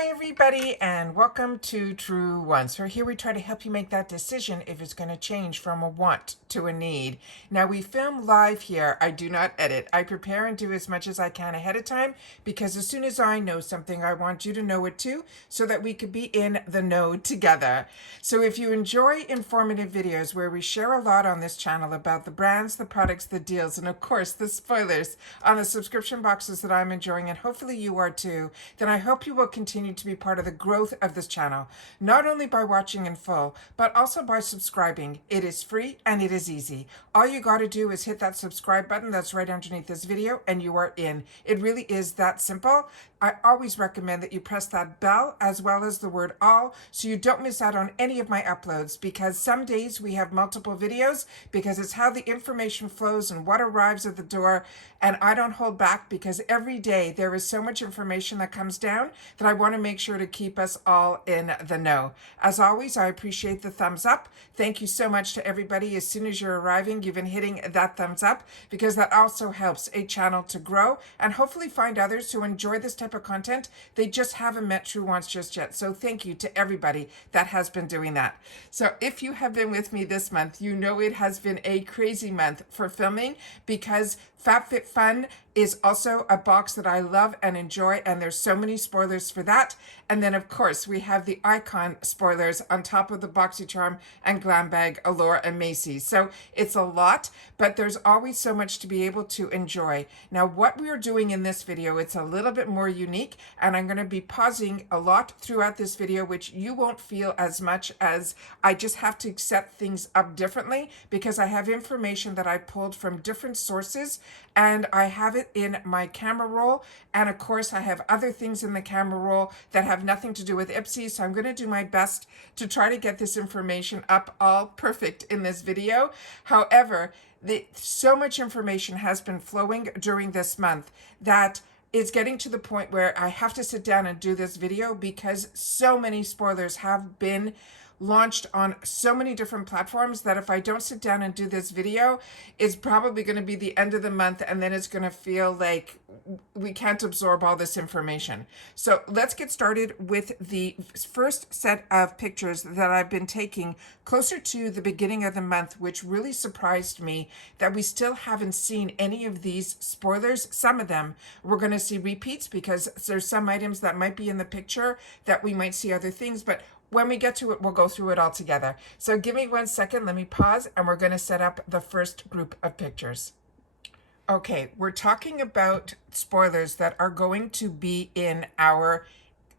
Hi everybody and welcome to Truewants. So here we try to help you make that decision if it's going to change from a want to a need. Now we film live here. I do not edit. I prepare and do as much as I can ahead of time because as soon as I know something, I want you to know it too so that we could be in the know together. So if you enjoy informative videos where we share a lot on this channel about the brands, the products, the deals, and of course the spoilers on the subscription boxes that I'm enjoying, and hopefully you are too, then I hope you will continue to be part of the growth of this channel, not only by watching in full, but also by subscribing. It is free and it is easy. All you got to do is hit that subscribe button that's right underneath this video and you are in. It really is that simple. I always recommend that you press that bell as well as the word all so you don't miss out on any of my uploads, because some days we have multiple videos because it's how the information flows and what arrives at the door, and I don't hold back because every day there is so much information that comes down that I want to make sure to keep us all in the know. As always, I appreciate the thumbs up. Thank you so much to everybody. As soon as you're arriving, you've been hitting that thumbs up because that also helps a channel to grow and hopefully find others who enjoy this type of content. They just haven't met Truewants just yet. So thank you to everybody that has been doing that. So if you have been with me this month, you know it has been a crazy month for filming because FabFitFun is also a box that I love and enjoy, and there's so many spoilers for that. And then of course we have the icon spoilers on top of the BoxyCharm and Glam Bag, Allure and Macy's. So it's a lot, but there's always so much to be able to enjoy. Now what we are doing in this video, it's a little bit more unique, and I'm going to be pausing a lot throughout this video, which you won't feel as much as I just have to set things up differently because I have information that I pulled from different sources and I have it in my camera roll, and of course I have other things in the camera roll that have nothing to do with IPSY, so I'm going to do my best to try to get this information up all perfect in this video. However, so much information has been flowing during this month that it's getting to the point where I have to sit down and do this video because so many spoilers have been launched on so many different platforms that if I don't sit down and do this video, it's probably going to be the end of the month and then it's going to feel like we can't absorb all this information. So let's get started with the first set of pictures that I've been taking closer to the beginning of the month, which really surprised me that we still haven't seen any of these spoilers. Some of them we're going to see repeats because there's some items that might be in the picture that we might see other things, but when we get to it, we'll go through it all together. So give me 1 second, let me pause, and we're going to set up the first group of pictures. Okay, we're talking about spoilers that are going to be in our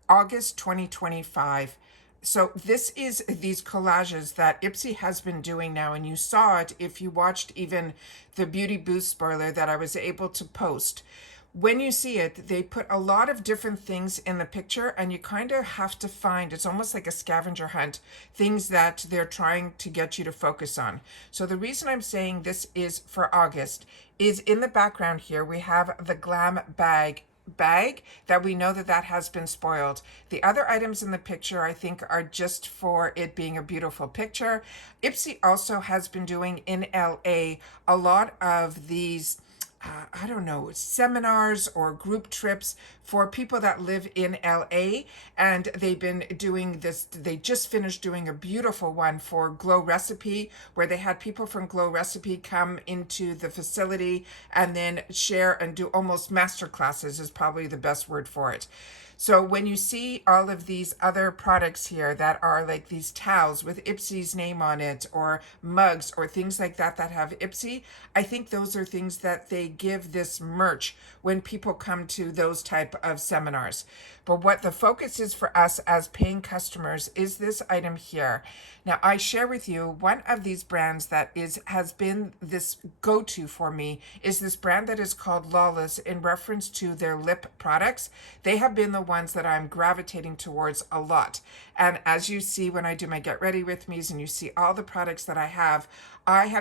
August 2025. So this is these collages that IPSY has been doing now, and you saw it if you watched even the Beauty Boost spoiler that I was able to post. When you see it, they put a lot of different things in the picture, and you kind of have to find, it's almost like a scavenger hunt, things that they're trying to get you to focus on. So the reason I'm saying this is for August is in the background here, we have the Glam bag that we know that has been spoiled. The other items in the picture I think are just for it being a beautiful picture. IPSY also has been doing in LA a lot of these I don't know, seminars or group trips for people that live in LA, and they've been doing this. They just finished doing a beautiful one for Glow Recipe, where they had people from Glow Recipe come into the facility and then share and do almost master classes is probably the best word for it. So when you see all of these other products here that are like these towels with IPSY's name on it, or mugs or things like that that have IPSY, I think those are things that they give this merch when people come to those type of seminars. But what the focus is for us as paying customers is this item here. Now I share with you one of these brands that has been this go-to for me is this brand that is called Lawless, in reference to their lip products. They have been the ones that I'm gravitating towards a lot. And as you see when I do my Get Ready With Me's and you see all the products that I have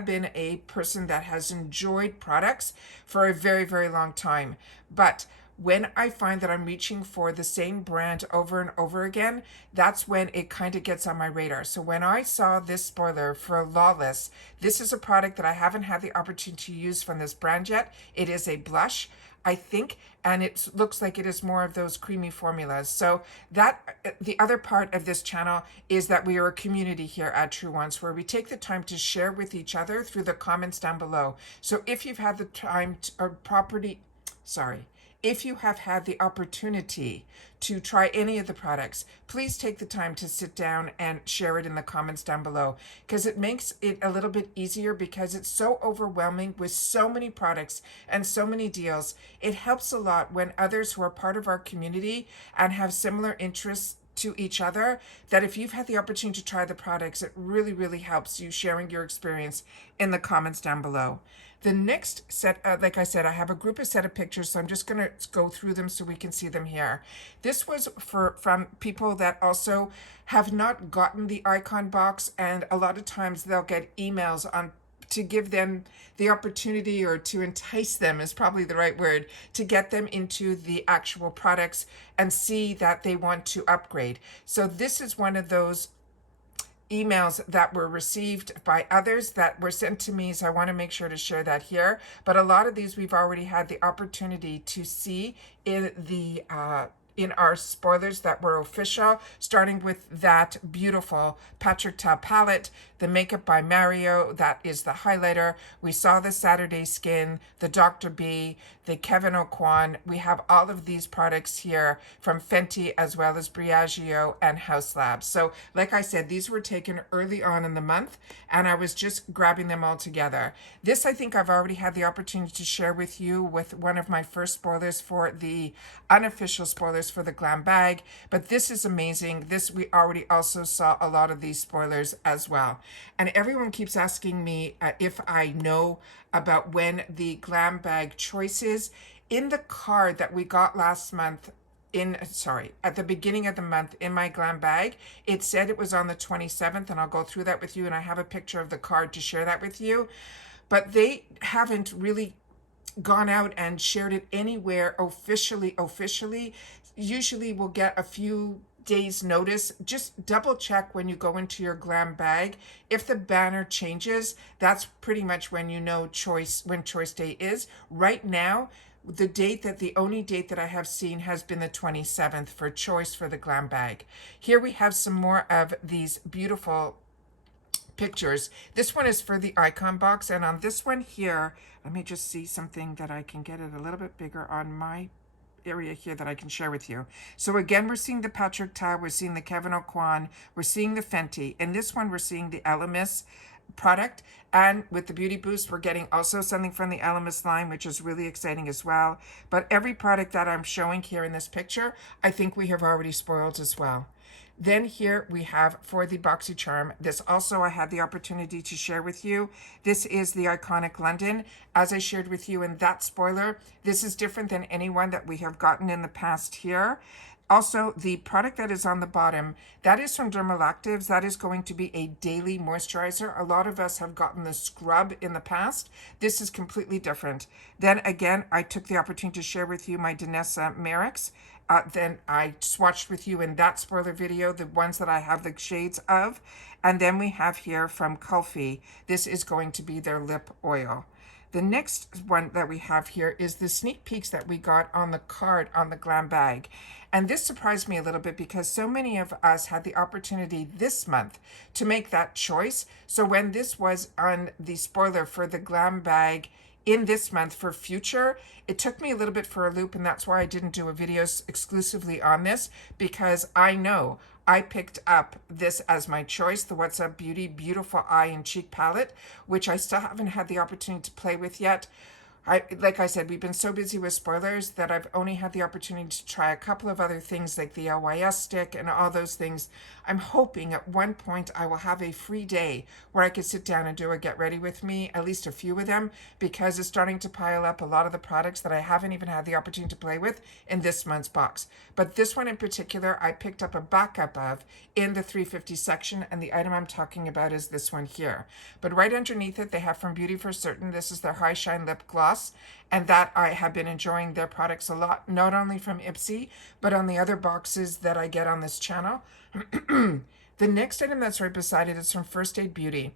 been a person that has enjoyed products for a very, very long time. But when I find that I'm reaching for the same brand over and over again, that's when it kind of gets on my radar. So when I saw this spoiler for Lawless, this is a product that I haven't had the opportunity to use from this brand yet. It is a blush. I think, and it looks like it is more of those creamy formulas. So that the other part of this channel is that we are a community here at Truewants, where we take the time to share with each other through the comments down below. So if you've had the time to, or property, sorry, if you have had the opportunity to try any of the products, please take the time to sit down and share it in the comments down below, because it makes it a little bit easier, because it's so overwhelming with so many products and so many deals. It helps a lot when others who are part of our community and have similar interests to each other, that if you've had the opportunity to try the products, it really, really helps you sharing your experience in the comments down below. The next set, like I said, I have a group of set of pictures, so I'm just going to go through them so we can see them here. This was from people that also have not gotten the icon box, and a lot of times they'll get emails on to give them the opportunity, or to entice them is probably the right word, to get them into the actual products and see that they want to upgrade. So this is one of those emails that were received by others that were sent to me, so I want to make sure to share that here. But a lot of these we've already had the opportunity to see in the in our spoilers that were official, starting with that beautiful Patrick Ta palette, the Makeup by Mario, that is the highlighter. We saw the Saturday Skin, the Dr. B, the Kevin O'Quan. We have all of these products here from Fenty, as well as Briageo and House Labs. So like I said, these were taken early on in the month, and I was just grabbing them all together. This, I think I've already had the opportunity to share with you with one of my first spoilers for the unofficial spoilers for the Glam Bag, but this is amazing. This, we already also saw a lot of these spoilers as well. And everyone keeps asking me if I know about when the Glam Bag choice is. In the card that we got last month, at the beginning of the month in my Glam Bag, it said it was on the 27th, and I'll go through that with you, and I have a picture of the card to share that with you. But they haven't really gone out and shared it anywhere officially. Usually we'll get a few days notice. Just double check when you go into your Glam Bag. If the banner changes, that's pretty much when you know when choice day is. Right now, the only date that I have seen has been the 27th for choice for the Glam Bag. Here we have some more of these beautiful pictures. This one is for the icon box, and on this one here, let me just see something that I can get it a little bit bigger on my area here that I can share with you. So again, we're seeing the Patrick Ta, we're seeing the Kevin O'Quan, we're seeing the Fenty. In this one, we're seeing the Elemis product, and with the Beauty Boost, we're getting also something from the Elemis line, which is really exciting as well. But every product that I'm showing here in this picture, I think we have already spoiled as well. Then here we have for the BoxyCharm. This also I had the opportunity to share with you. This is the Iconic London. As I shared with you in that spoiler, this is different than any one that we have gotten in the past here. Also, the product that is on the bottom, that is from Dermalactives. That is going to be a daily moisturizer. A lot of us have gotten the scrub in the past. This is completely different. Then again, I took the opportunity to share with you my Danessa Merrick's. Then I swatched with you in that spoiler video the ones that I have the shades of. And then we have here from Kulfi. This is going to be their lip oil. The next one that we have here is the sneak peeks that we got on the card on the Glam Bag. And this surprised me a little bit, because so many of us had the opportunity this month to make that choice. So when this was on the spoiler for the Glam Bag in this month for future, it took me a little bit for a loop, and that's why I didn't do a video exclusively on this, because I know I picked up this as my choice, the What's Up Beauty Beautiful Eye and Cheek Palette, which I still haven't had the opportunity to play with yet. Like I said, we've been so busy with spoilers that I've only had the opportunity to try a couple of other things like the LYS stick and all those things. I'm hoping at one point I will have a free day where I could sit down and do a get ready with me, at least a few of them, because it's starting to pile up a lot of the products that I haven't even had the opportunity to play with in this month's box. But this one in particular, I picked up a backup of in the 350 section, and the item I'm talking about is this one here. But right underneath it, they have from Beauty for Certain. This is their High Shine Lip Gloss, and that I have been enjoying their products a lot, not only from IPSY, but on the other boxes that I get on this channel. The next item that's right beside it is from First Aid Beauty.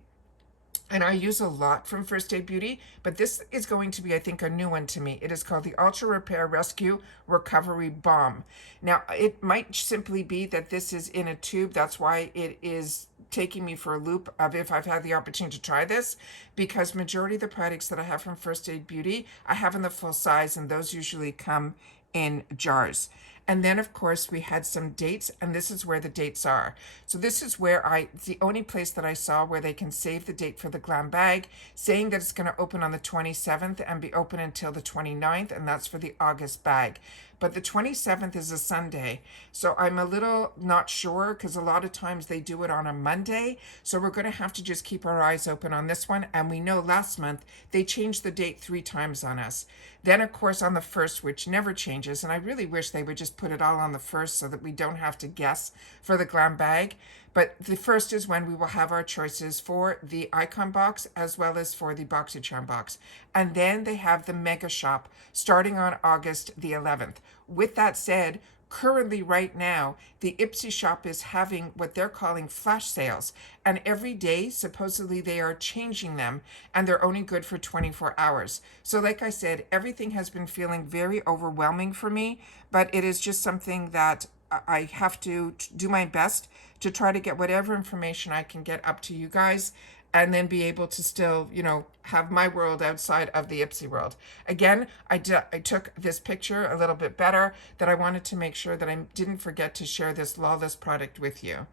and I use a lot from First Aid Beauty, but this is going to be, I think, a new one to me. It is called the Ultra Repair Rescue Recovery Balm. Now, it might simply be that this is in a tube. That's why it is taking me for a loop of if I've had the opportunity to try this, because majority of the products that I have from First Aid Beauty, I have in the full size, and those usually come in jars. And then, of course, we had some dates, and this is where the dates are. So this is where it's the only place that I saw where they can save the date for the glam bag, saying that it's going to open on the 27th and be open until the 29th, and that's for the August bag. But the 27th is a Sunday, so I'm a little not sure because a lot of times they do it on a Monday. So we're going to have to just keep our eyes open on this one. And we know last month they changed the date 3 times on us. Then, of course, on the 1st, which never changes, and I really wish they would just put it all on the 1st so that we don't have to guess for the glam bag. But the 1st is when we will have our choices for the Icon box as well as for the BoxyCharm box. And then they have the Mega Shop starting on August the 11th. With that said, currently right now, the IPSY shop is having what they're calling flash sales. And every day, supposedly, they are changing them, and they're only good for 24 hours. So like I said, everything has been feeling very overwhelming for me, but it is just something that I have to do my best to try to get whatever information I can get up to you guys, and then be able to still, have my world outside of the IPSY world. Again, I took this picture a little bit better, that I wanted to make sure that I didn't forget to share this Lawless product with you.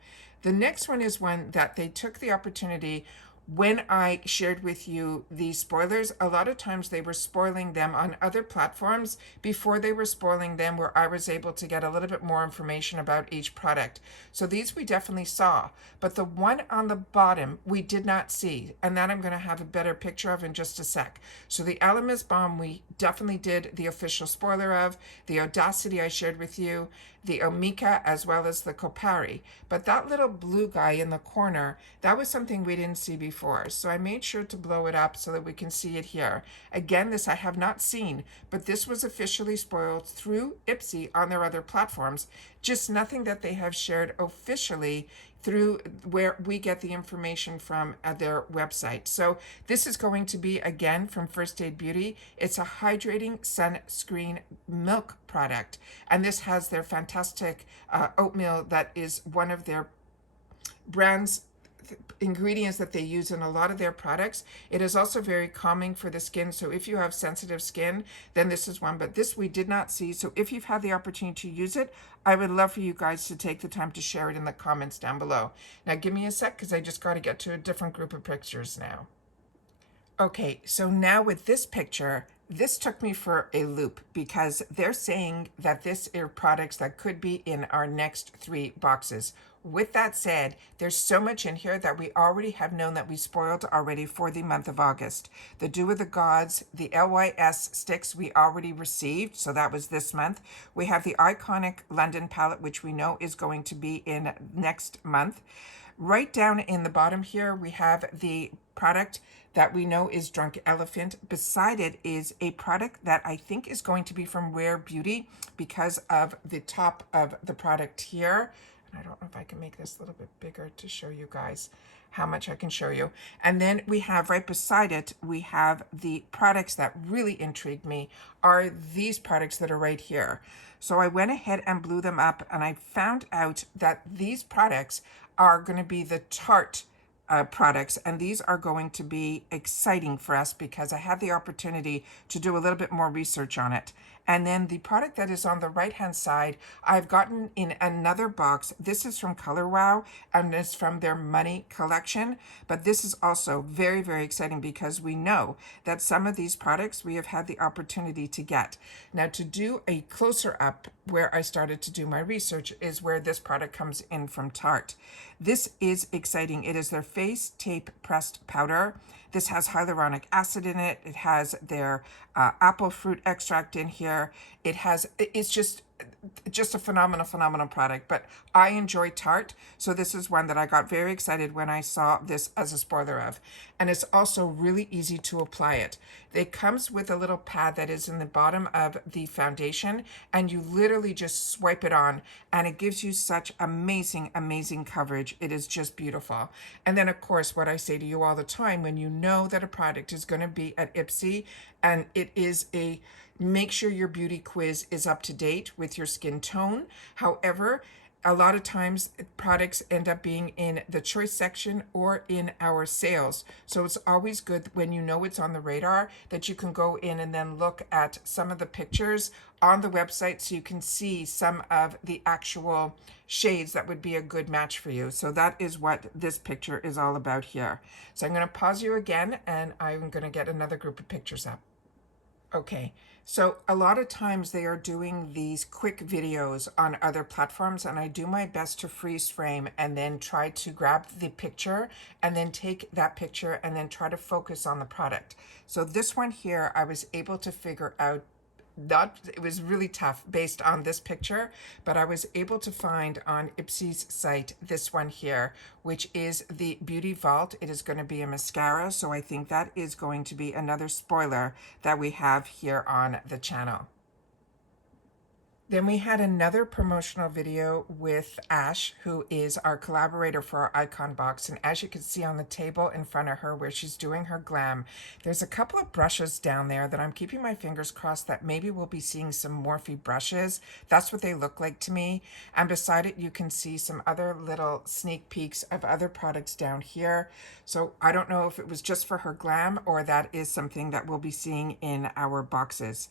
The next one is one that they took the opportunity when I shared with you the spoilers. A lot of times they were spoiling them on other platforms before they were spoiling them, where I was able to get a little bit more information about each product. So these we definitely saw, but the one on the bottom we did not see, and that I'm going to have a better picture of in just a sec. So the Alamis Balm we definitely did the official spoiler of, the Audacity I shared with you, the Omika, as well as the Kopari. But that little blue guy in the corner, that was something we didn't see before. So I made sure to blow it up so that we can see it here. Again, this I have not seen, but this was officially spoiled through IPSY on their other platforms, just nothing that they have shared officially through where we get the information from at their website. So this is going to be, again, from First Aid Beauty. It's a hydrating sunscreen milk product, and this has their fantastic oatmeal that is one of their brands ingredients that they use in a lot of their products. It is also very calming for the skin, so if you have sensitive skin, then this is one, but this we did not see. So if you've had the opportunity to use it, I would love for you guys to take the time to share it in the comments down below. Now give me a sec, because I just got to get to a different group of pictures now. Okay, so now with this picture, this took me for a loop, because they're saying that this are products that could be in our next 3 boxes. With that said, there's so much in here that we already have known that we spoiled already for the month of August. The Dew of the Gods, the LYS sticks we already received, so that was this month. We have the iconic London palette, which we know is going to be in next month. Right down in the bottom here, we have the product that we know is Drunk Elephant. Beside it is a product that I think is going to be from Rare Beauty because of the top of the product here. And I don't know if I can make this a little bit bigger to show you guys how much I can show you. And then we have right beside it, we have the products that really intrigued me are these products that are right here. So I went ahead and blew them up, and I found out that these products are going to be the Tarte products, and these are going to be exciting for us because I had the opportunity to do a little bit more research on it. And then the product that is on the right hand side, I've gotten in another box. This is from Color Wow, and it's from their Money collection, but this is also very, very exciting because we know that some of these products we have had the opportunity to get. Now, to do a closer up where I started to do my research is where this product comes in from Tarte. This is exciting. It is their Face Tape Pressed Powder. This has hyaluronic acid in it. It has their apple fruit extract in here. It's just just a phenomenal product. But I enjoy Tarte, so this is one that I got very excited when I saw this as a spoiler of. And it's also really easy to apply it. It comes with a little pad that is in the bottom of the foundation, and you literally just swipe it on, and it gives you such amazing coverage. It is just beautiful. And then of course, what I say to you all the time, when you know that a product is going to be at IPSY and it is a, make sure your beauty quiz is up to date with your skin tone. However, a lot of times products end up being in the choice section or in our sales. So it's always good when you know it's on the radar that you can go in and then look at some of the pictures on the website so you can see some of the actual shades that would be a good match for you. So that is what this picture is all about here. So I'm going to pause you again, and I'm going to get another group of pictures up. Okay, so a lot of times they are doing these quick videos on other platforms, and I do my best to freeze frame and then try to grab the picture and then take that picture and then try to focus on the product. So this one here, I was able to figure out, it was really tough based on this picture, but I was able to find on IPSY's site this one here, which is the Beauty Vault. It is going to be a mascara, so I think that is going to be another spoiler that we have here on the channel. Then we had another promotional video with Ash, who is our collaborator for our icon box. And as you can see on the table in front of her where she's doing her glam, there's a couple of brushes down there that I'm keeping my fingers crossed that maybe we'll be seeing some Morphe brushes. That's what they look like to me. And beside it, you can see some other little sneak peeks of other products down here. So I don't know if it was just for her glam or that is something that we'll be seeing in our boxes.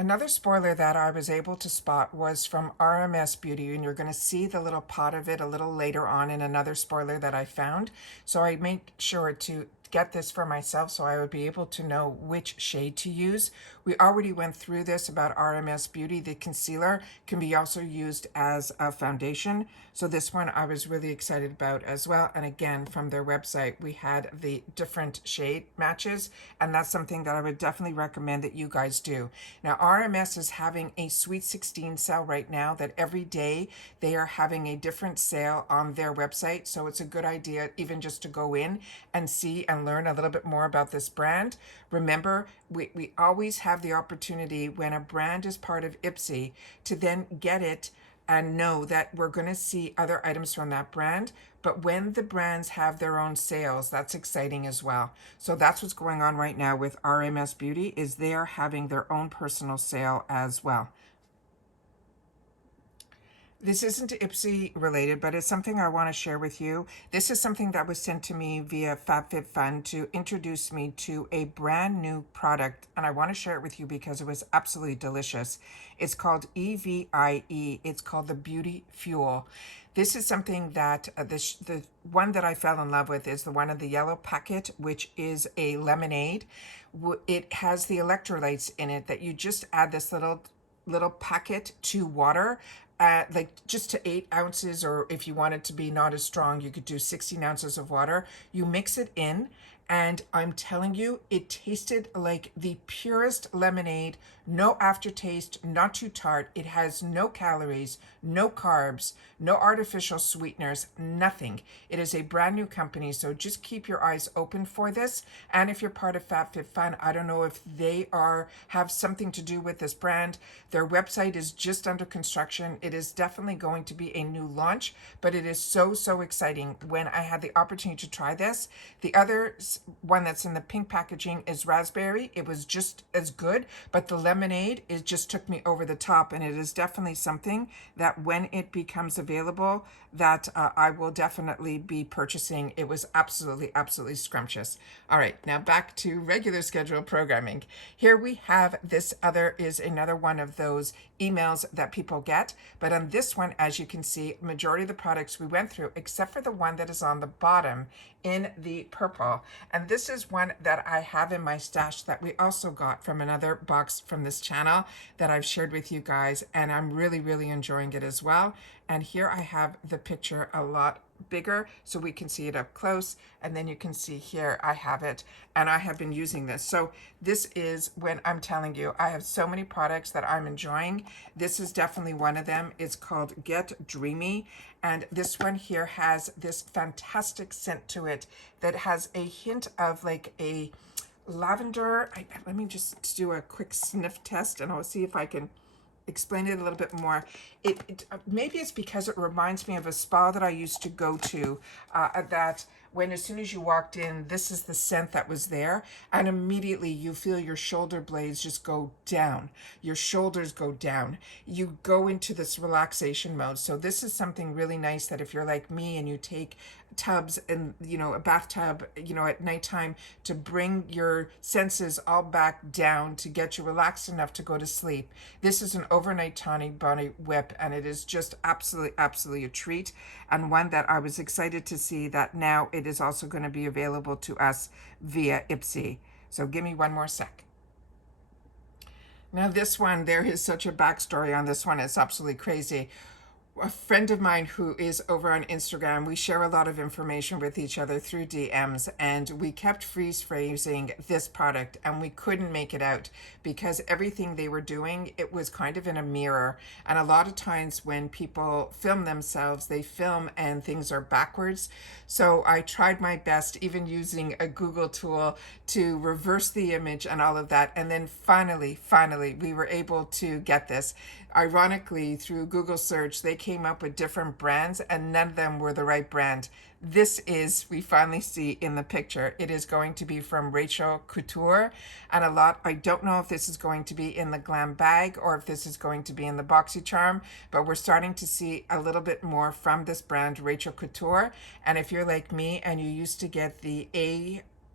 Another spoiler that I was able to spot was from RMS Beauty, and you're going to see the little pot of it a little later on in another spoiler that I found. So I made sure to get this for myself so I would be able to know which shade to use. We already went through this about RMS Beauty. The concealer can be also used as a foundation. So this one I was really excited about as well. And again, from their website, we had the different shade matches, and that's something that I would definitely recommend that you guys do. Now, RMS is having a Sweet 16 sale right now that every day they are having a different sale on their website. So it's a good idea even just to go in and see and learn a little bit more about this brand. Remember, we always have the opportunity when a brand is part of IPSY to then get it and know that we're going to see other items from that brand. But when the brands have their own sales, that's exciting as well. So that's what's going on right now with RMS Beauty, is they are having their own personal sale as well. This isn't IPSY related, but it's something I want to share with you. This is something that was sent to me via FabFitFun to introduce me to a brand new product, and I want to share it with you because it was absolutely delicious. It's called EVIE. It's called the Beauty Fuel. This is something that the one that I fell in love with is the one in the yellow packet, which is a lemonade. It has the electrolytes in it that you just add this little packet to water, like just to 8 ounces, or if you want it to be not as strong, you could do 16 ounces of water. You mix it in, and I'm telling you, it tasted like the purest lemonade. No aftertaste, not too tart. It has no calories, no carbs, no artificial sweeteners, nothing. It is a brand new company, so just keep your eyes open for this. And if you're part of FabFitFun, I don't know if they have something to do with this brand. Their website is just under construction. It is definitely going to be a new launch, but it is so exciting. When I had the opportunity to try this, the other one that's in the pink packaging is raspberry. It was just as good, but the lemonade, it just took me over the top, and it is definitely something that when it becomes available that I will definitely be purchasing. It was absolutely scrumptious. All right, now back to regular schedule programming. Here we have this other is another one of those emails that people get, but on this one, as you can see, majority of the products we went through, except for the one that is on the bottom in the purple. And this is one that I have in my stash that we also got from another box from this channel that I've shared with you guys, and I'm really enjoying it as well. And here I have the picture a lot bigger so we can see it up close. And then you can see here I have it, and I have been using this. So this is when I'm telling you I have so many products that I'm enjoying. This is definitely one of them. It's called Get Dreamy, and this one here has this fantastic scent to it that has a hint of like a lavender. Let me just do a quick sniff test and I'll see if I can explain it a little bit more. Maybe it's because it reminds me of a spa that I used to go to, that when as soon as you walked in, this is the scent that was there, and immediately you feel your shoulder blades just go down, your shoulders go down, you go into this relaxation mode. So this is something really nice that if you're like me and you take tubs and a bathtub at nighttime to bring your senses all back down to get you relaxed enough to go to sleep, this is an overnight tonic body whip, and it is just absolutely a treat, and one that I was excited to see that now it is also going to be available to us via IPSY. So give me one more sec. Now this one, there is such a backstory on this one, it's absolutely crazy. A friend of mine who is over on Instagram, we share a lot of information with each other through DMs, and we kept freeze-phrasing this product and we couldn't make it out because everything they were doing, it was kind of in a mirror. And a lot of times when people film themselves, they film and things are backwards. So I tried my best, even using a Google tool, to reverse the image and all of that. And then finally, we were able to get this. Ironically, through Google search, they came up with different brands and none of them were the right brand. This is, we finally see in the picture, it is going to be from Rachel Couture, and I don't know if this is going to be in the glam bag or if this is going to be in the BoxyCharm, but we're starting to see a little bit more from this brand, Rachel Couture. And if you're like me and you used to get the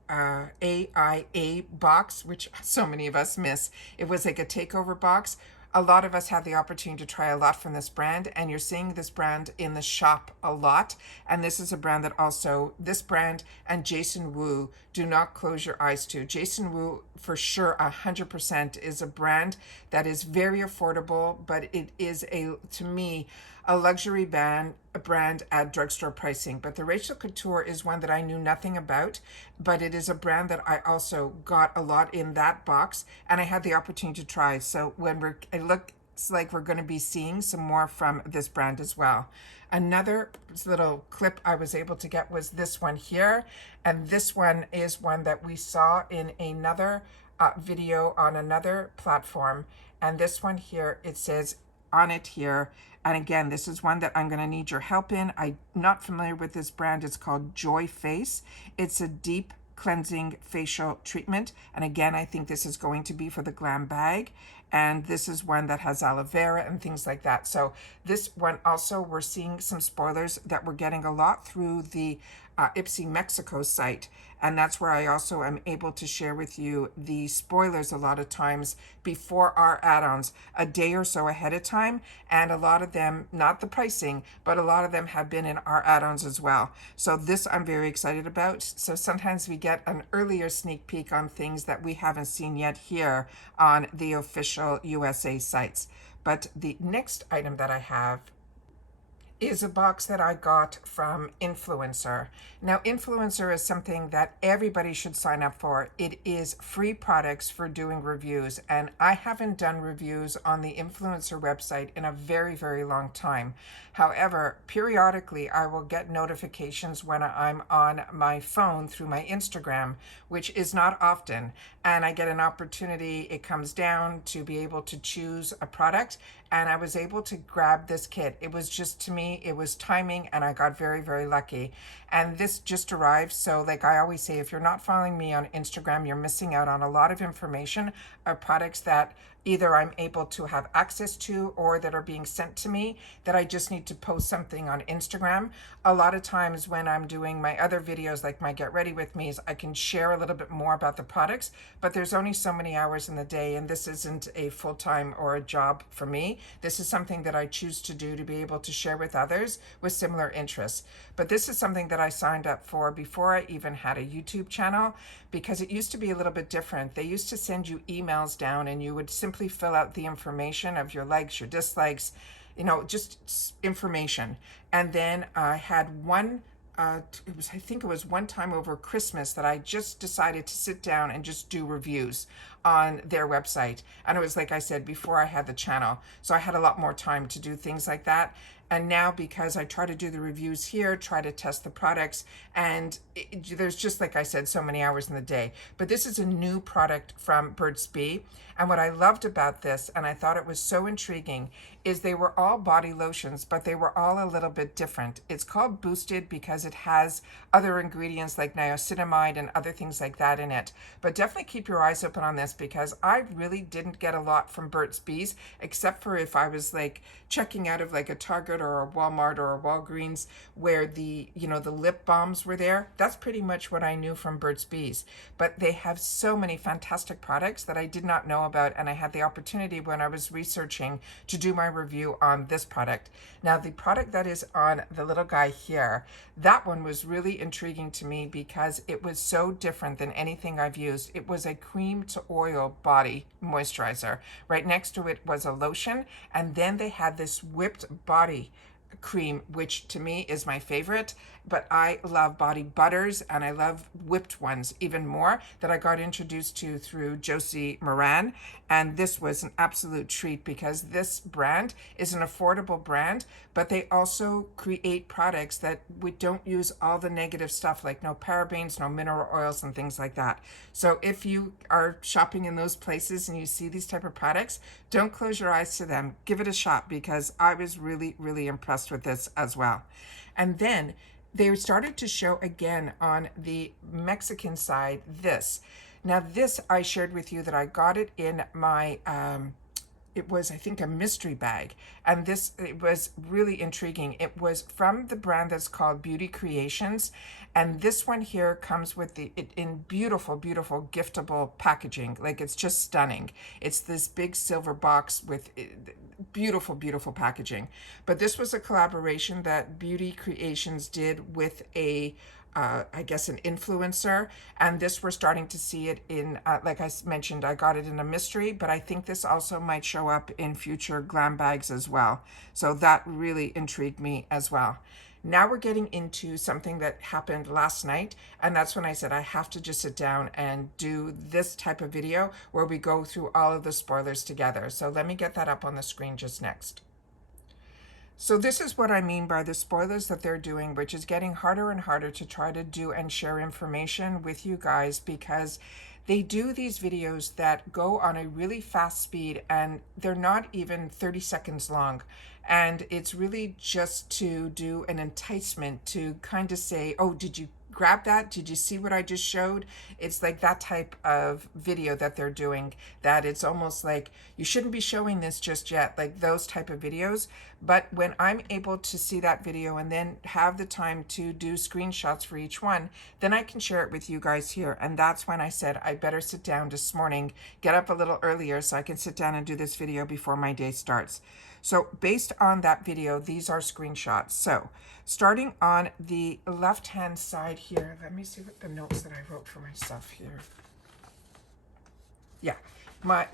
AIA box, which so many of us miss, it was like a takeover box. A lot of us have the opportunity to try a lot from this brand, and you're seeing this brand in the shop a lot. And this is a brand that also, this brand and Jason Wu, do not close your eyes to. Jason Wu, for sure, 100% is a brand that is very affordable, but it is, to me, a luxury brand at drugstore pricing. But the Rachel Couture is one that I knew nothing about, but it is a brand that I also got a lot in that box, and I had the opportunity to try. So when it looks like we're going to be seeing some more from this brand as well. Another little clip I was able to get was this one here, and this one is one that we saw in another video on another platform. And this one here, it says on it here, and again, this is one that I'm going to need your help in. I'm not familiar with this brand. It's called Joy Face. It's a deep cleansing facial treatment. And again, I think this is going to be for the glam bag. And this is one that has aloe vera and things like that. So this one also, we're seeing some spoilers that we're getting a lot through the IPSY Mexico site. And that's where I also am able to share with you the spoilers a lot of times before our add-ons, a day or so ahead of time. And a lot of them, not the pricing, but a lot of them have been in our add-ons as well. So this I'm very excited about. So sometimes we get an earlier sneak peek on things that we haven't seen yet here on the official USA sites. But the next item that I have is a box that I got from Influencer. Now, Influencer is something that everybody should sign up for. It is free products for doing reviews, and I haven't done reviews on the Influencer website in a very, very long time. However, periodically I will get notifications when I'm on my phone through my Instagram, which is not often, and I get an opportunity, it comes down to be able to choose a product, and I was able to grab this kit. It was just, to me, it was timing, and I got very, very lucky. And this just arrived, so like I always say, if you're not following me on Instagram, you're missing out on a lot of information of products that either I'm able to have access to or that are being sent to me that I just need to post something on Instagram. A lot of times when I'm doing my other videos, like my Get Ready With Me's, I can share a little bit more about the products, but there's only so many hours in the day, and this isn't a full-time or a job for me. This is something that I choose to do to be able to share with others with similar interests. But this is something that I signed up for before I even had a YouTube channel, because it used to be a little bit different. They used to send you emails down and you would simply fill out the information of your likes, your dislikes, just information. And then I had one, I think it was one time over Christmas that I just decided to sit down and just do reviews on their website. And it was, like I said, before I had the channel. So I had a lot more time to do things like that. And now, because I try to do the reviews here, try to test the products, and there's just, like I said, so many hours in the day. But this is a new product from Burt's Bee. And what I loved about this, and I thought it was so intriguing, is they were all body lotions, but they were all a little bit different. It's called Boosted because it has other ingredients like niacinamide and other things like that in it. But definitely keep your eyes open on this, because I really didn't get a lot from Burt's Bees, except for if I was like checking out of like a Target or a Walmart or a Walgreens where the lip balms were there. That's pretty much what I knew from Burt's Bees. But they have so many fantastic products that I did not know about, and I had the opportunity when I was researching to do my review on this product. Now, the product that is on the little guy here, that one was really intriguing to me because it was so different than anything I've used. It was a cream to oil body moisturizer. Right next to it was a lotion, and then they had this whipped body cream, which to me is my favorite. But I love body butters, and I love whipped ones even more, that I got introduced to through Josie Moran. And this was an absolute treat because this brand is an affordable brand, but they also create products that we don't use all the negative stuff, like no parabens, no mineral oils and things like that. So if you are shopping in those places and you see these type of products, don't close your eyes to them. Give it a shot, because I was really, really impressed with this as well. And then they started to show again on the Mexican side this. Now this I shared with you that I got it in my, it was, I think, a mystery bag. And this, it was really intriguing. It was from the brand that's called Beauty Creations. And this one here comes with it in beautiful, beautiful giftable packaging. Like, it's just stunning. It's this big silver box with beautiful, beautiful packaging. But this was a collaboration that Beauty Creations did with a I guess an influencer, and this we're starting to see it in, like I mentioned, I got it in a mystery, but I think this also might show up in future glam bags as well. So that really intrigued me as well. Now we're getting into something that happened last night, and that's when I said I have to just sit down and do this type of video where we go through all of the spoilers together. So let me get that up on the screen just next. So this is what I mean by the spoilers that they're doing, which is getting harder and harder to try to do and share information with you guys, because they do these videos that go on a really fast speed, and they're not even 30 seconds long. And it's really just to do an enticement to kind of say, oh, did you grab that? Did you see what I just showed? It's like that type of video that they're doing, that it's almost like you shouldn't be showing this just yet, like those type of videos. But when I'm able to see that video and then have the time to do screenshots for each one, then I can share it with you guys here. And that's when I said I better sit down this morning, get up a little earlier so I can sit down and do this video before my day starts. So based on that video, these are screenshots. So starting on the left-hand side here, let me see what the notes that I wrote for myself here. Yeah, on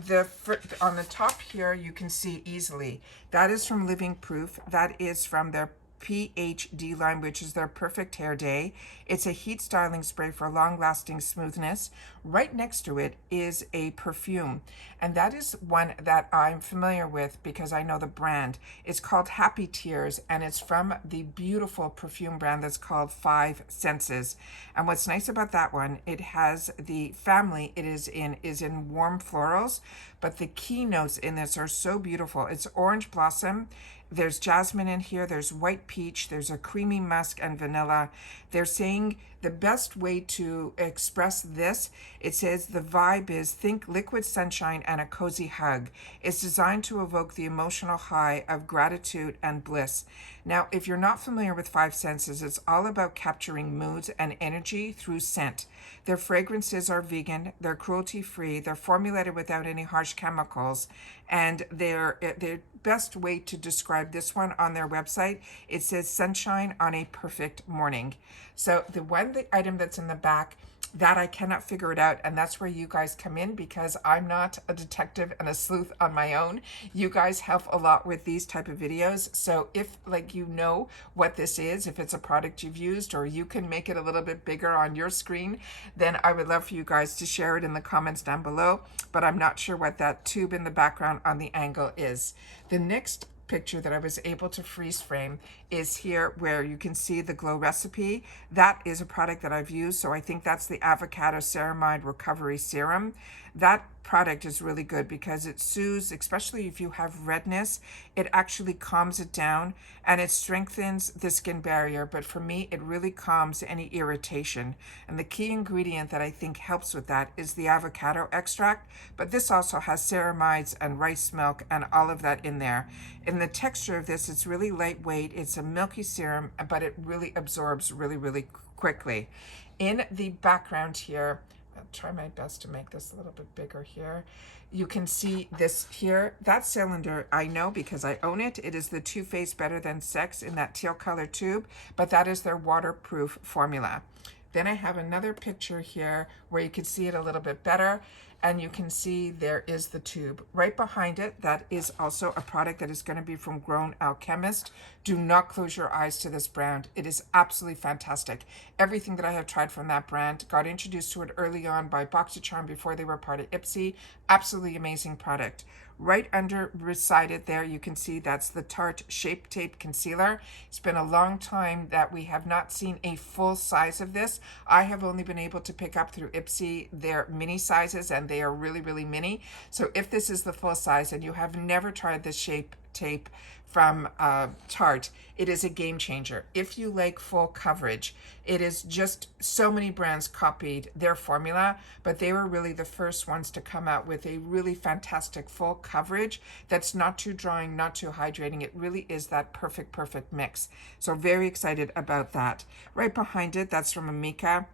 the top here, you can see easily, that is from Living Proof. That is from their PhD line, which is their Perfect Hair Day. It's a heat styling spray for long-lasting smoothness. Right next to it is a perfume, and that is one that I'm familiar with because I know the brand. It's called Happy Tears, and it's from the beautiful perfume brand that's called 5 Senses. And what's nice about that one, it has the family it is in warm florals, but the key notes in this are so beautiful. It's orange blossom, there's jasmine in here, there's white peach, there's a creamy musk and vanilla. They're saying the best way to express this, it says the vibe is think liquid sunshine and a cozy hug. It's designed to evoke the emotional high of gratitude and bliss. Now, if you're not familiar with 5 Senses, it's all about capturing moods and energy through scent. Their fragrances are vegan, they're cruelty-free, they're formulated without any harsh chemicals, and their best way to describe this one on their website, it says sunshine on a perfect morning. So the item that's in the back that I cannot figure it out, and that's where you guys come in, because I'm not a detective and a sleuth on my own. You guys help a lot with these type of videos. So if like you know what this is, if it's a product you've used, or you can make it a little bit bigger on your screen, then I would love for you guys to share it in the comments down below. But I'm not sure what that tube in the background on the angle is. The next picture that I was able to freeze frame is here, where you can see the glow recipe. That is a product that I've used, so I think that's the avocado ceramide recovery serum. That product is really good because it soothes, especially if you have redness, it actually calms it down and it strengthens the skin barrier. But for me, it really calms any irritation. And the key ingredient that I think helps with that is the avocado extract, but this also has ceramides and rice milk and all of that in there. In the texture of this, it's really lightweight. It's a milky serum, but it really absorbs really quickly. In the background here, I'll try my best to make this a little bit bigger here. You can see this here. That cylinder, I know because I own it. It is the Too Faced Better Than Sex in that teal color tube, but that is their waterproof formula. Then I have another picture here where you can see it a little bit better, and you can see there is the tube. Right behind it, that is also a product that is going to be from Grown Alchemist. Do not close your eyes to this brand. It is absolutely fantastic. Everything that I have tried from that brand, got introduced to it early on by BoxyCharm before they were part of IPSY. Absolutely amazing product. Right under beside it there, you can see that's the Tarte Shape Tape Concealer. It's been a long time that we have not seen a full size of this. I have only been able to pick up through IPSY their mini sizes, and they are really mini. So if this is the full size and you have never tried the Shape Tape from Tarte, it is a game changer. If you like full coverage, it is just so many brands copied their formula, but they were really the first ones to come out with a really fantastic full coverage that's not too drying, not too hydrating. It really is that perfect mix. So very excited about that. Right behind it, that's from Amika.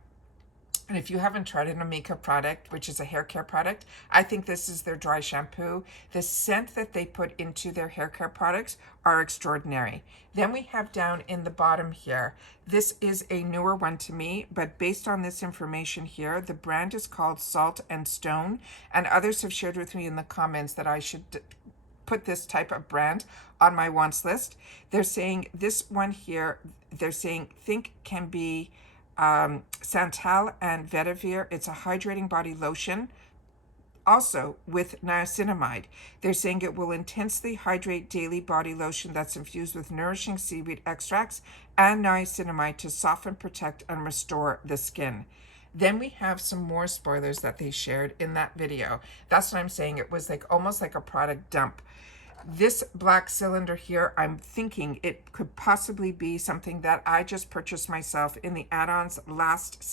And if you haven't tried an Amika product, which is a hair care product, I think this is their dry shampoo. The scent that they put into their hair care products are extraordinary. Then we have down in the bottom here, this is a newer one to me, but based on this information here, the brand is called Salt and Stone, and others have shared with me in the comments that I should put this type of brand on my wants list. They're saying this one here, they're saying think can be Santal and Vetiver. It's a hydrating body lotion, also with niacinamide. They're saying it will intensely hydrate daily body lotion that's infused with nourishing seaweed extracts and niacinamide to soften, protect, and restore the skin. Then we have some more spoilers that they shared in that video. That's what I'm saying. It was like almost like a product dump. This black cylinder here, I'm thinking it could possibly be something that I just purchased myself in the add-ons last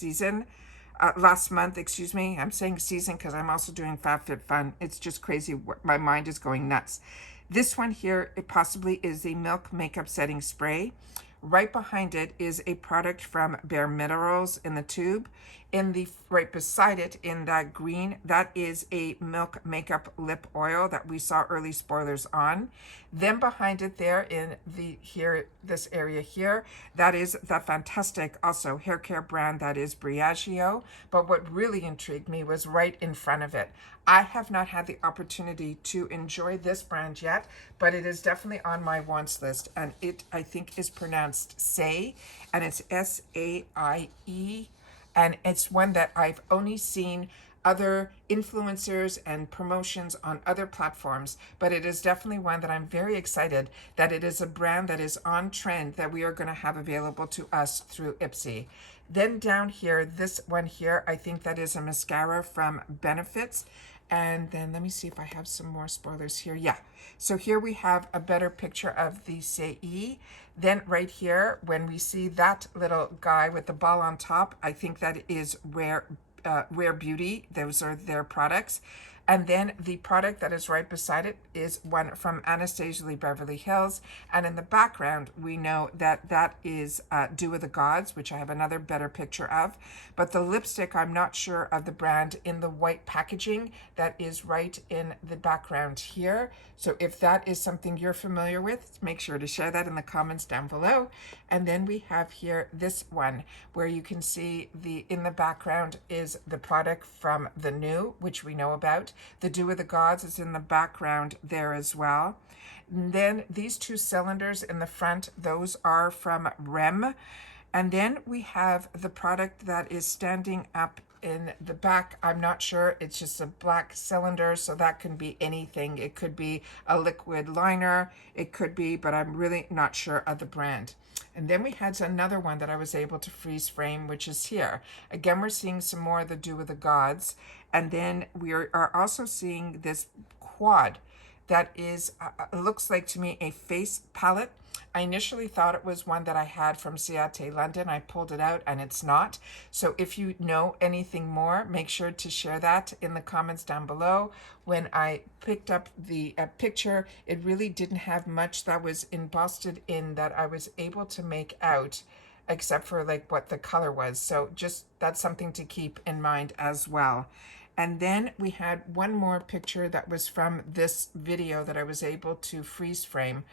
month, excuse me. I'm saying season because I'm also doing FabFitFun. It's just crazy. My mind is going nuts. This one here, it possibly is a Milk Makeup Setting Spray. Right behind it is a product from Bare Minerals in the tube. Right beside it in that green, that is a Milk Makeup Lip Oil that we saw early spoilers on. Then behind it there in this area here, that is the fantastic also hair care brand that is Briageo. But what really intrigued me was right in front of it. I have not had the opportunity to enjoy this brand yet, but it is definitely on my wants list, and it, I think, is pronounced Say, and it's S-A-I-E, and it's one that I've only seen other influencers and promotions on other platforms, but it is definitely one that I'm very excited that it is a brand that is on trend that we are going to have available to us through IPSY. Then down here, this one here, I think that is a mascara from Benefits. And then let me see if I have some more spoilers here. Yeah, so here we have a better picture of the Sei. Then right here, when we see that little guy with the ball on top, I think that is Rare Beauty. Those are their products. And then the product that is right beside it is one from Anastasia Lee Beverly Hills. And in the background, we know that that is Dew of the Gods, which I have another better picture of. But the lipstick, I'm not sure of the brand in the white packaging that is right in the background here. So if that is something you're familiar with, make sure to share that in the comments down below. And then we have here this one where you can see in the background is the product from the new, which we know about. The Dew of the Gods is in the background there as well. And then these two cylinders in the front, those are from Rem. And then we have the product that is standing up in the back. I'm not sure, it's just a black cylinder, so that can be anything. It could be a liquid liner, it could be, but I'm really not sure of the brand. And then we had another one that I was able to freeze frame, which is here. Again, we're seeing some more of the Dew of the Gods. And then we are also seeing this quad that is, looks like to me a face palette. I initially thought it was one that I had from Ciate London. I pulled it out and it's not. So if you know anything more, make sure to share that in the comments down below. When I picked up the picture, it really didn't have much that was embossed in that I was able to make out, except for like what the color was. So just that's something to keep in mind as well. And then we had one more picture that was from this video that I was able to freeze frame.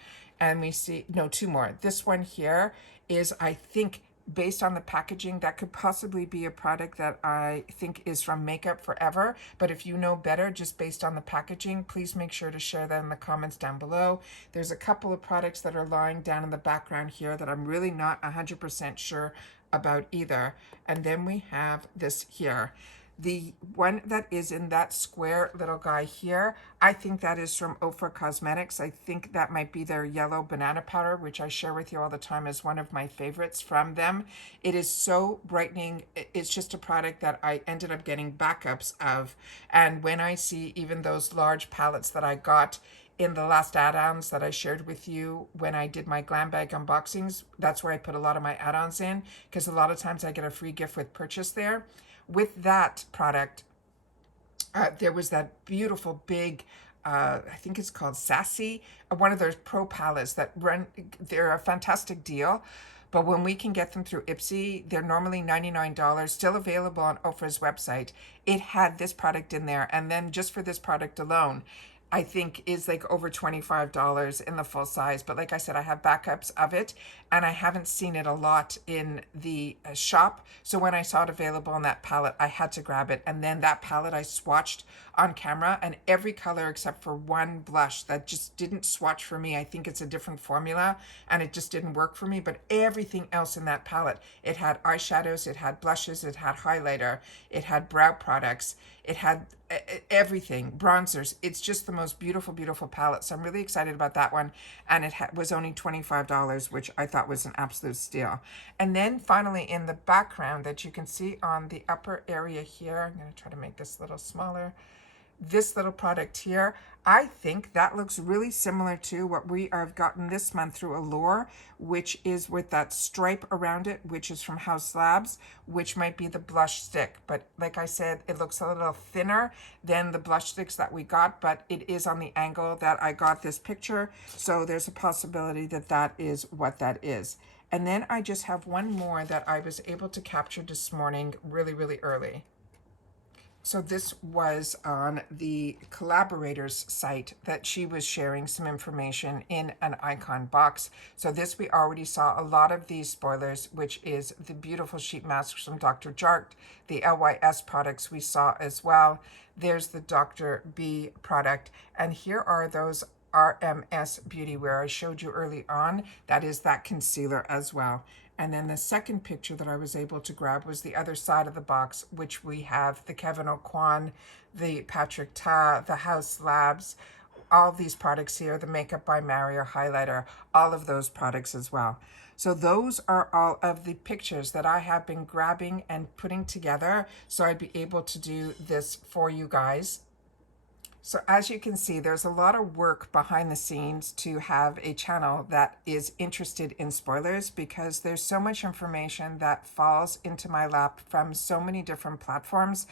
And we see, no, two more. This one here is, I think, based on the packaging, that could possibly be a product that I think is from Makeup Forever. But if you know better, just based on the packaging, please make sure to share that in the comments down below. There's a couple of products that are lying down in the background here that I'm really not 100% sure about either. And then we have this here. The one that is in that square little guy here, I think that is from Ofra Cosmetics. I think that might be their yellow banana powder, which I share with you all the time as one of my favorites from them. It is so brightening. It's just a product that I ended up getting backups of. And when I see even those large palettes that I got in the last add-ons that I shared with you when I did my glam bag unboxings, that's where I put a lot of my add-ons in, because a lot of times I get a free gift with purchase there. With that product, there was that beautiful big, I think it's called Sassy, one of those pro palettes that run, they're a fantastic deal. But when we can get them through IPSY, they're normally $99, still available on Ofra's website. It had this product in there. And then just for this product alone, I think is like over $25 in the full size. But like I said, I have backups of it and I haven't seen it a lot in the shop. So when I saw it available on that palette, I had to grab it. And then that palette I swatched on camera, and every color except for one blush that just didn't swatch for me. I think it's a different formula and it just didn't work for me. But everything else in that palette, it had eyeshadows, it had blushes, it had highlighter, it had brow products, it had everything, bronzers. It's just the most beautiful, beautiful palette. So I'm really excited about that one. And it was only $25, which I thought was an absolute steal. And then finally in the background that you can see on the upper area here, I'm going to try to make this a little smaller. This little product here, I think that looks really similar to what we have gotten this month through Allure, which is with that stripe around it, which is from House Labs, which might be the blush stick. But like I said, it looks a little thinner than the blush sticks that we got, but it is on the angle that I got this picture. So there's a possibility that that is what that is. And then I just have one more that I was able to capture this morning really, really early. So this was on the collaborators site that she was sharing some information in an icon box. So this, we already saw a lot of these spoilers, which is the beautiful sheet masks from Dr. Jart, the LYS products we saw as well. There's the Dr. B product. And here are those RMS Beauty Wear I showed you early on. That is that concealer as well. And then the second picture that I was able to grab was the other side of the box, which we have the Kevyn Aucoin, the Patrick Ta, the House Labs, all these products here, the Makeup by Mario highlighter, all of those products as well. So those are all of the pictures that I have been grabbing and putting together so I'd be able to do this for you guys. So as you can see, there's a lot of work behind the scenes to have a channel that is interested in spoilers, because there's so much information that falls into my lap from so many different platforms.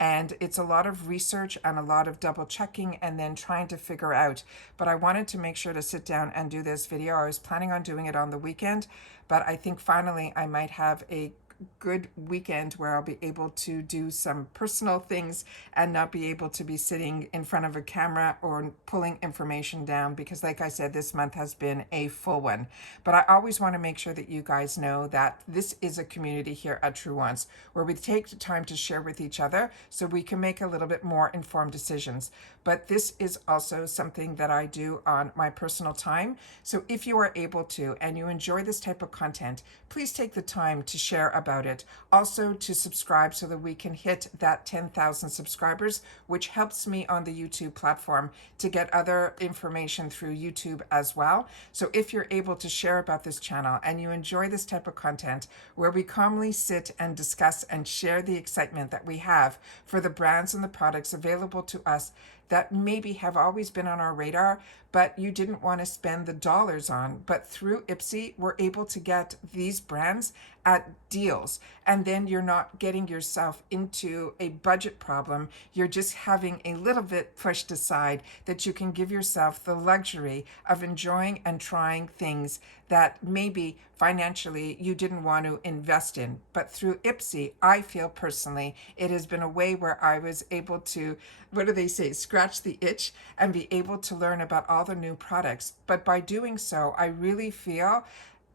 and it's a lot of research and a lot of double checking and then trying to figure out. But I wanted to make sure to sit down and do this video. I was planning on doing it on the weekend, but I think finally I might have a good weekend where I'll be able to do some personal things and not be able to be sitting in front of a camera or pulling information down, because like I said, this month has been a full one. But I always want to make sure that you guys know that this is a community here at Truewants where we take the time to share with each other so we can make a little bit more informed decisions. But this is also something that I do on my personal time. So if you are able to and you enjoy this type of content, please take the time to share about it. Also to subscribe so that we can hit that 10,000 subscribers, which helps me on the YouTube platform to get other information through YouTube as well. So if you're able to share about this channel and you enjoy this type of content where we calmly sit and discuss and share the excitement that we have for the brands and the products available to us that maybe have always been on our radar, but you didn't want to spend the dollars on. But through IPSY, we're able to get these brands at deals. And then you're not getting yourself into a budget problem. You're just having a little bit pushed aside that you can give yourself the luxury of enjoying and trying things that maybe financially you didn't want to invest in. But through IPSY, I feel personally, it has been a way where I was able to, what do they say, scratch the itch and be able to learn about all the new products. But by doing so, I really feel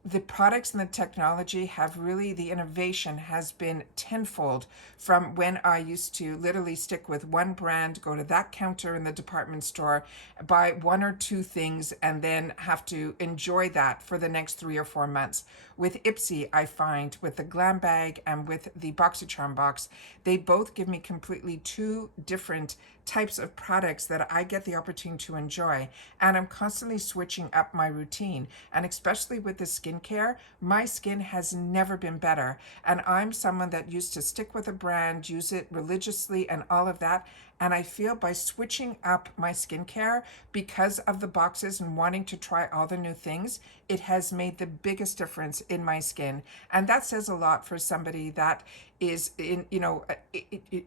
the products and the technology have really, the innovation has been tenfold from when I used to literally stick with one brand, go to that counter in the department store, buy one or two things, and then have to enjoy that for the next 3 or 4 months. With IPSY, I find with the Glam Bag and with the BoxyCharm box, they both give me completely two different types of products that I get the opportunity to enjoy. And I'm constantly switching up my routine. And especially with the skincare, my skin has never been better. And I'm someone that used to stick with a brand, use it religiously and all of that. And I feel by switching up my skincare because of the boxes and wanting to try all the new things, it has made the biggest difference in my skin. And that says a lot for somebody that is in, you know,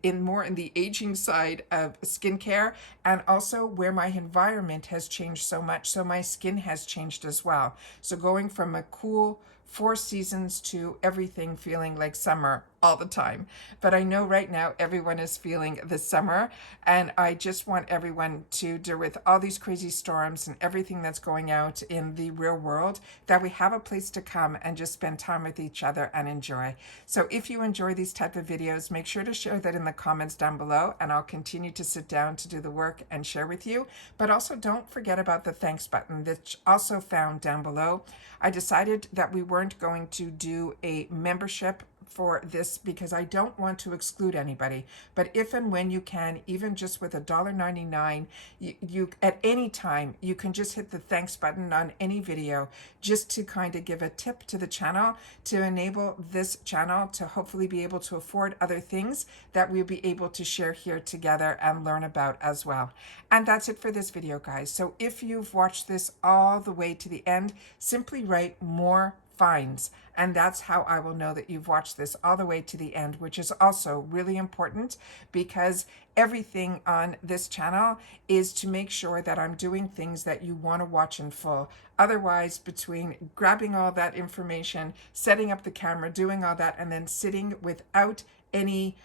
in more in the aging side of skincare, and also where my environment has changed so much. So my skin has changed as well. So going from a cool 4 seasons to everything feeling like summer all the time. But I know right now everyone is feeling the summer, and I just want everyone to deal with all these crazy storms and everything that's going out in the real world, that we have a place to come and just spend time with each other and enjoy. So if you enjoy these type of videos, make sure to share that in the comments down below, and I'll continue to sit down to do the work and share with you. But also don't forget about the thanks button that's also found down below. I decided that we weren't going to do a membership for this because I don't want to exclude anybody. But if and when you can, even just with $1.99, you at any time, you can just hit the thanks button on any video just to kind of give a tip to the channel to enable this channel to hopefully be able to afford other things that we'll be able to share here together and learn about as well. And that's it for this video, guys. So if you've watched this all the way to the end, simply write more finds, and that's how I will know that you've watched this all the way to the end, which is also really important because everything on this channel is to make sure that I'm doing things that you want to watch in full. Otherwise, between grabbing all that information, setting up the camera, doing all that, and then sitting without any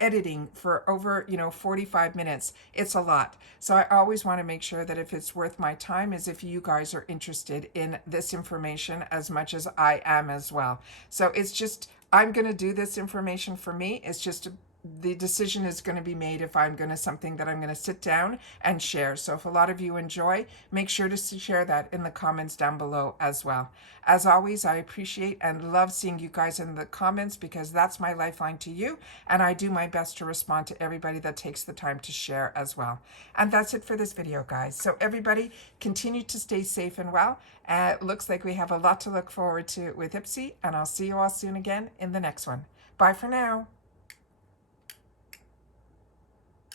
editing for over 45 minutes, it's a lot. So I always want to make sure that if it's worth my time, is if you guys are interested in this information as much as I am as well. So it's just, I'm going to do this information for me. It's just the decision is going to be made if I'm going to something that I'm going to sit down and share. So if a lot of you enjoy, make sure to share that in the comments down below as well. As always, I appreciate and love seeing you guys in the comments because that's my lifeline to you, and I do my best to respond to everybody that takes the time to share as well. And that's it for this video, guys. So everybody continue to stay safe and well. It looks like we have a lot to look forward to with IPSY, and I'll see you all soon again in the next one. Bye for now.